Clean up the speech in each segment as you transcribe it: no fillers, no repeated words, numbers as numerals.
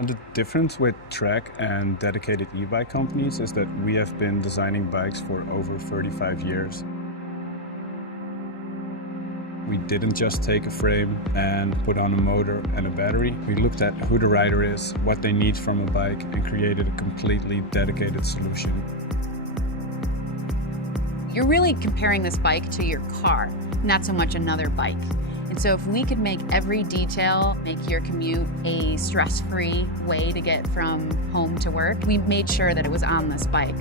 And the difference with track and dedicated e-bike companies is that we have been designing bikes for over 35 years. We didn't just take a frame and put on a motor and a battery. We looked at who the rider is, what they need from a bike, and created a completely dedicated solution. You're really comparing this bike to your car, not so much another bike. And so if we could make every detail, make your commute a stress-free way to get from home to work, we made sure that it was on this bike.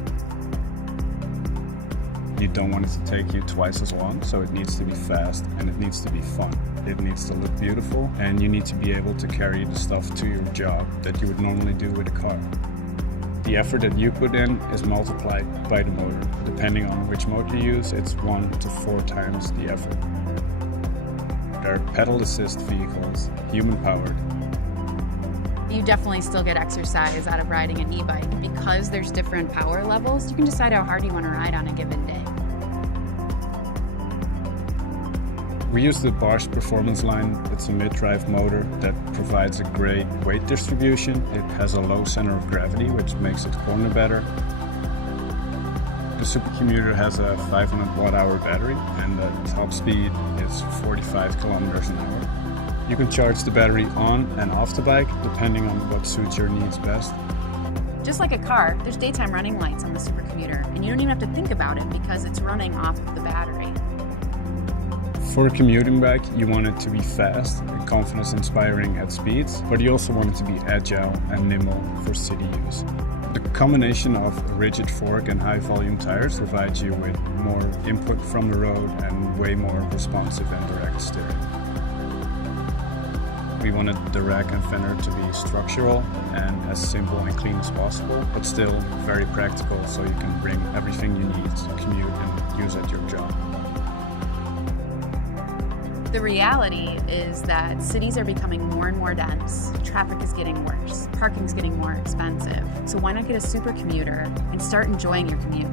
You don't want it to take you twice as long, so it needs to be fast and it needs to be fun. It needs to look beautiful, and you need to be able to carry the stuff to your job that you would normally do with a car. The effort that you put in is multiplied by the motor. Depending on which motor you use, it's 1 to 4 times the effort. There are pedal assist vehicles, human powered. You definitely still get exercise out of riding an e-bike. Because there's different power levels, you can decide how hard you want to ride on a given day. We use the Bosch Performance line. It's a mid-drive motor that provides a great weight distribution. It has a low center of gravity, which makes it corner better. The Super Commuter has a 500 watt-hour battery, and the top speed is 45 kilometers an hour. You can charge the battery on and off the bike, depending on what suits your needs best. Just like a car, there's daytime running lights on the Super Commuter, and you don't even have to think about it because it's running off of the battery. For a commuting bike, you want it to be fast and confidence-inspiring at speeds, but you also want it to be agile and nimble for city use. The combination of a rigid fork and high-volume tires provides you with more input from the road and way more responsive and direct steering. We wanted the rack and fender to be structural and as simple and clean as possible, but still very practical, so you can bring everything you need to commute and use at your job. The reality is that cities are becoming more and more dense, traffic is getting worse, parking's getting more expensive. So why not get a Super Commuter and start enjoying your commute?